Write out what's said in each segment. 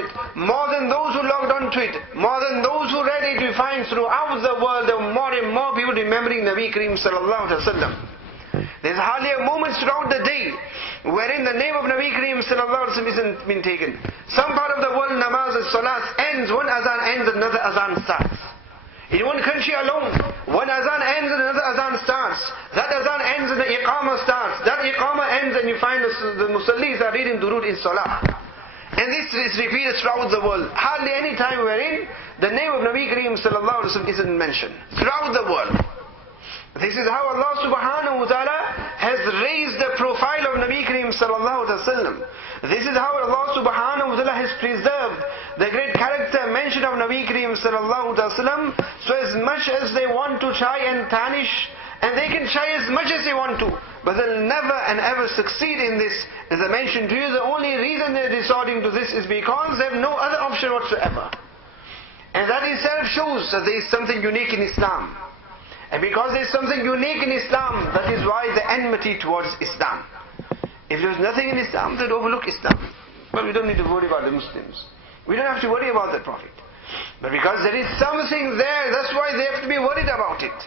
it, more than those who logged on to it, more than those who read it, we find throughout the world there were more and more people remembering Nabi Kareem sallallahu alaihi wasallam. There's hardly a moment throughout the day wherein the name of Nabi Kareem sallallahu alaihi wasallam isn't been taken. Some part of the world, namaz and salat ends, one azan ends, another azan starts. In one country alone, one azan ends and another azan starts. That azan ends and the iqamah starts. That iqamah ends and you find the musallis are reading durud in salah. And this is repeated throughout the world. Hardly any time wherein the name of Nabi Kareem sallallahu alaihi wasallam isn't mentioned. Throughout the world. This is how Allah subhanahu wa ta'ala has raised the profile of Nabi Kareem sallallahu alaihi wasallam. This is how Allah subhanahu wa ta'ala has preserved the great character mention of Nabi Kareem sallallahu alaihi wasallam. So as much as they want to try and tarnish, and they can try as much as they want to, but they'll never and ever succeed in this. As I mentioned to you, the only reason they're resorting to this is because they have no other option whatsoever. And that itself shows that there is something unique in Islam. And because there is something unique in Islam, that is why the enmity towards Islam. If there was nothing in Islam, they'd overlook Islam. But we don't need to worry about the Muslims. We don't have to worry about the Prophet. But because there is something there, that's why they have to be worried about it.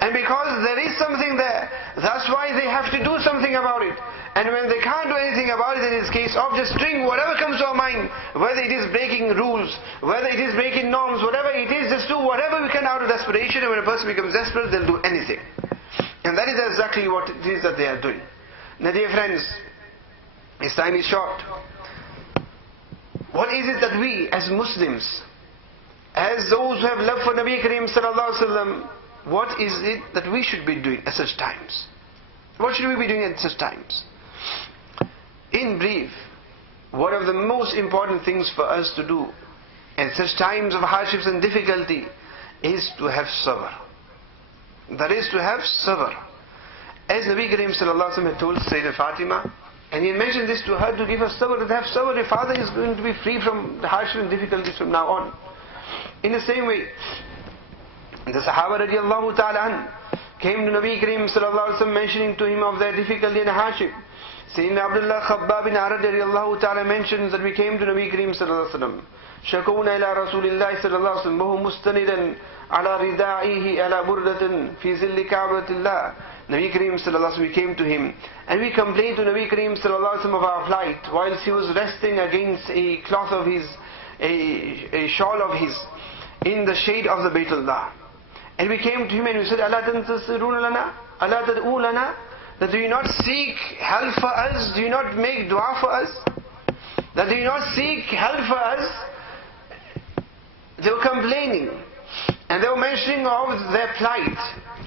And because there is something there, that's why they have to do something about it. And when they can't do anything about it, then it's a case of just doing whatever comes to our mind, whether it is breaking rules, whether it is breaking norms, whatever it is, just do whatever we can out of desperation. And when a person becomes desperate, they'll do anything. And that is exactly what it is that they are doing. Now dear friends, this time is short. What is it that we as Muslims, as those who have love for Nabi Kareem sallallahu alaihi wasallam, what is it that we should be doing at such times? What should we be doing at such times? In brief, one of the most important things for us to do at such times of hardships and difficulty is to have sabr. That is to have sabr. As Nabi Kareem sallallahu alaihi wasallam had told Sayyidah Fatima, and he mentioned this to her to give her sabr, to have sabr. Your father is going to be free from the hardships and difficulties from now on. In the same way, the Sahaba radiallahu ta'ala an came to Nabi Kareem sallallahu alaihi wasallam mentioning to him of their difficulty and hardship. Sayyidina Abdullah Khabbab bin Arad radiallahu ta'ala mentions that we came to Nabi Kareem sallallahu alaihi wasallam. Shakuna ila Rasulillahi sallallahu alaihi wasallam wahu mustanidan ala rida'ihi ala burdatin fi zilli ka'batillah. Nabi Kareem sallallahu alaihi wasallam, we came to him and we complained to Nabi Kareem sallallahu alaihi wasallam of our plight whilst he was resting against a cloth of his, a shawl of his in the shade of the Baytullah. And we came to him and we said, Allah tantasiruna lana, Allah tad'u lana, that do you not seek help for us? Do you not make dua for us? That do you not seek help for us? They were complaining and they were mentioning of their plight,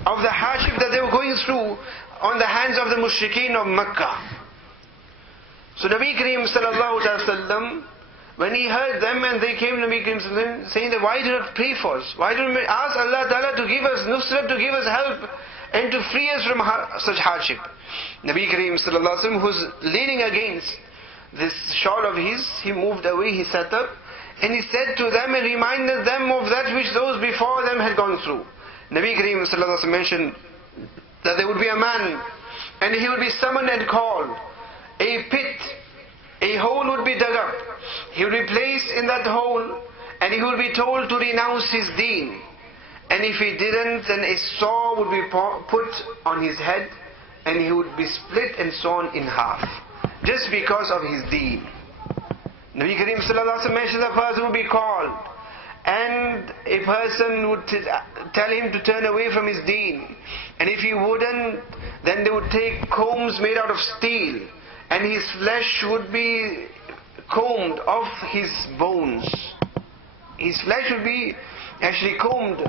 of the hardship that they were going through on the hands of the mushrikeen of Makkah. So Nabi Kareem sallallahu alaihi wasallam, when he heard them and they came to Nabi Kareem sallallahu alaihi wasallam saying that why do you not pray for us? Why don't we ask Allah Ta'ala to give us nusrat, to give us help and to free us from such hardship? Nabi Kareem sallallahu alaihi wasallam, who was leaning against this shawl of his, he moved away, he sat up and he said to them and reminded them of that which those before them had gone through. Nabi Kareem sallallahu alaihi wasallam mentioned that there would be a man and he would be summoned and called. A pit, a hole would be dug up. He would be placed in that hole and he would be told to renounce his deen. And if he didn't, then a saw would be put on his head and he would be split and sawn in half. Just because of his deen. Nabi Kareem sallallahu alaihi wasallam mentioned a person would be called and a person would tell him to turn away from his deen. And if he wouldn't, then they would take combs made out of steel and his flesh would be combed off his bones. His flesh would be actually combed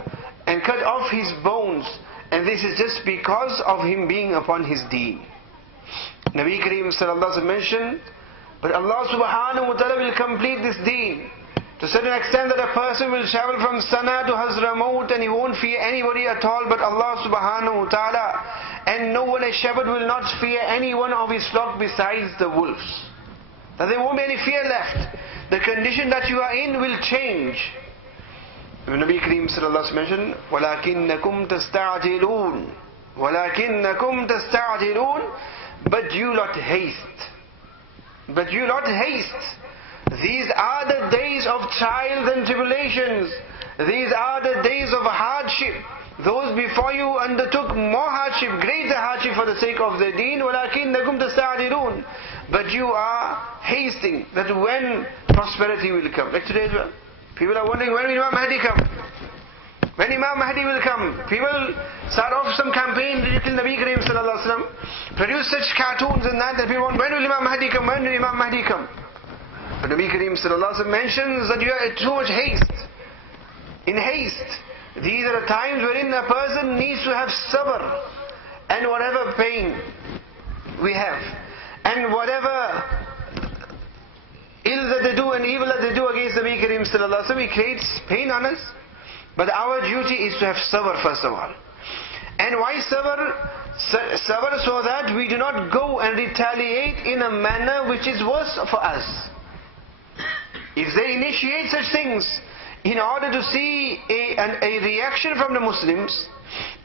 and cut off his bones, and this is just because of him being upon his deen. Nabi Kareem sallallahu alaihi wasallam mentioned, but Allah subhanahu wa ta'ala will complete this deen to such an extent that a person will travel from Sana to Hazramaut and he won't fear anybody at all but Allah subhanahu wa ta'ala, and no one, a shepherd, will not fear any one of his flock besides the wolves. That there won't be any fear left. The condition that you are in will change. Nabi Kareem sallallahu alaihi wasallam mentioned, وَلَكِنَّكُمْ تَسْتَعْجِلُونَ وَلَكِنَّكُمْ تَسْتَعْجِلُونَ, but you lot haste. But you lot haste. These are the days days of trials and tribulations. These are the days of hardship. Those before you undertook more hardship, greater hardship for the sake of the deen. وَلَكِنَّكُمْ تَسْتَعْجِلُونَ. But you are hasting that when prosperity will come. Like today as well. People are wondering when will Imam Mahdi come? When Imam Mahdi will come? People start off some campaign till Nabi Kareem sallallahu alaihi wasallam, produce such cartoons and that people want, when will Imam Mahdi come? When will Imam Mahdi come? But Nabi Kareem sallallahu alaihi wasallam mentions that you are in too much haste. In haste. These are the times wherein a person needs to have sabr, and whatever pain we have, and whatever ill that they do and evil that they do against Nabi Kareem sallallahu alaihi wasallam, it creates pain on us. But our duty is to have sabr first of all. And why sabr? Sabr so that we do not go and retaliate in a manner which is worse for us. If they initiate such things in order to see a reaction from the Muslims,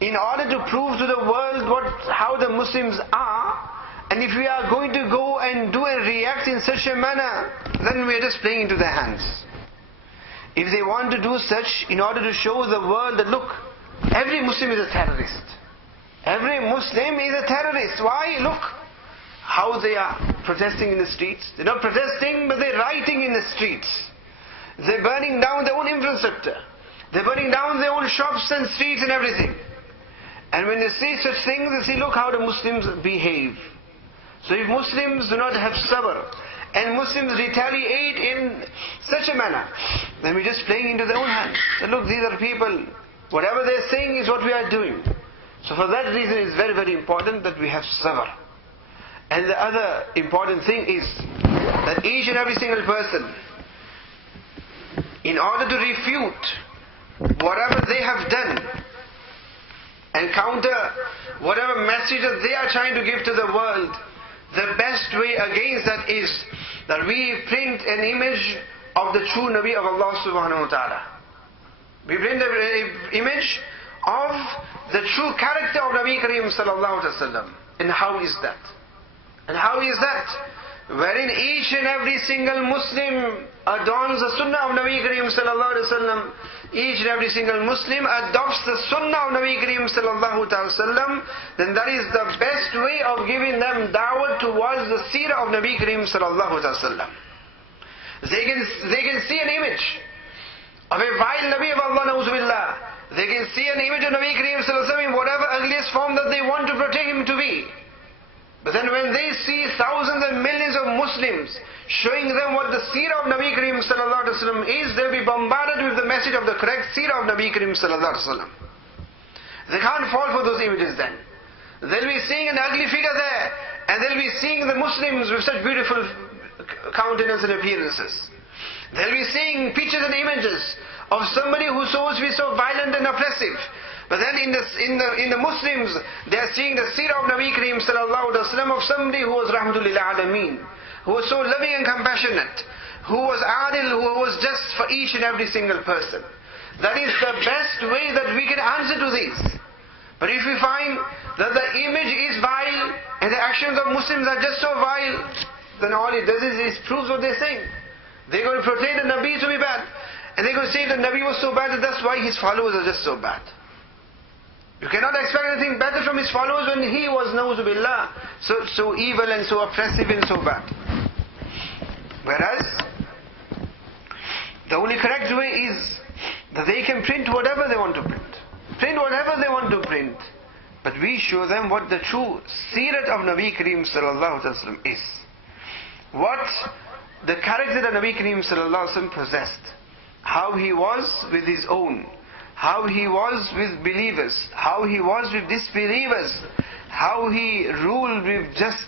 in order to prove to the world how the Muslims are, and if we are going to go and do and react in such a manner, then we are just playing into their hands. If they want to do such in order to show the world that look, every Muslim is a terrorist. Every Muslim is a terrorist. Why? Look how they are protesting in the streets. They're not protesting, but they're rioting in the streets. They're burning down their own infrastructure. They're burning down their own shops and streets and everything. And when they see such things, they see, look how the Muslims behave. So if Muslims do not have sabr, and Muslims retaliate in such a manner, then we're just playing into their own hands. And look, these are people, whatever they're saying is what we are doing. So for that reason it's very, very important that we have sabr. And the other important thing is that each and every single person, in order to refute whatever they have done and counter whatever message that they are trying to give to the world, the best way against that is that we print an image of the true Nabi of Allah subhanahu wa ta'ala. We print an image of the true character of Nabi Kareem sallallahu alaihi wasallam. And how is that? And how is that? Wherein each and every single Muslim adorns the sunnah of Nabi Kareem sallallahu alaihi wasallam. Each and every single Muslim adopts the sunnah of Nabi Kareem sallallahu alaihi wasallam. Then that is the best way of giving them da'wah towards the seerah of Nabi Kareem sallallahu alaihi wasallam. They can see an image of a vile Nabi of Allah, na'uzubillah. They can see an image of Nabi Kareem sallallahu alaihi wasallam in whatever ugliest form that they want to portray him to be. But then when they see thousands and millions of Muslims showing them what the seerah of Nabi Kareem sallallahu alaihi wasallam is, they'll be bombarded with the message of the correct seerah of Nabi Kareem sallallahu alaihi wasallam. They can't fall for those images then. They'll be seeing an ugly figure there, and they'll be seeing the Muslims with such beautiful countenance and appearances. They'll be seeing pictures and images of somebody who's supposed to be so violent and oppressive. But then in the Muslims, they are seeing the seerah of Nabi Kareem sallallahu alaihi wasallam of somebody who was rahmatul lil alameen, who was so loving and compassionate, who was adil, who was just for each and every single person. That is the best way that we can answer to these. But if we find that the image is vile and the actions of Muslims are just so vile, then all it does is it proves what they're saying. They're going to portray the Nabi to be bad, and they're going to say the Nabi was so bad, and that's why his followers are just so bad. You cannot expect anything better from his followers when he was, na'uzubillah, so evil and so oppressive and so bad. Whereas, the only correct way is that they can print whatever they want to print. Print whatever they want to print. But we show them what the true seerah of Nabi Kareem sallallahu alaihi wasallam is. What the character that Nabi Kareem sallallahu alaihi wasallam possessed. How he was with his own. How he was with believers, how he was with disbelievers, how he ruled with just,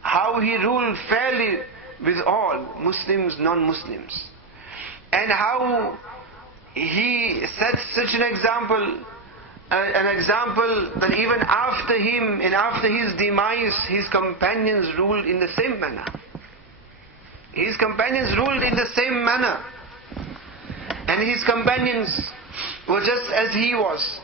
how he ruled fairly with all, Muslims, non-Muslims. And how he set such an example that even after him and after his demise, his companions ruled in the same manner. His companions ruled in the same manner. And his companions were just as he was.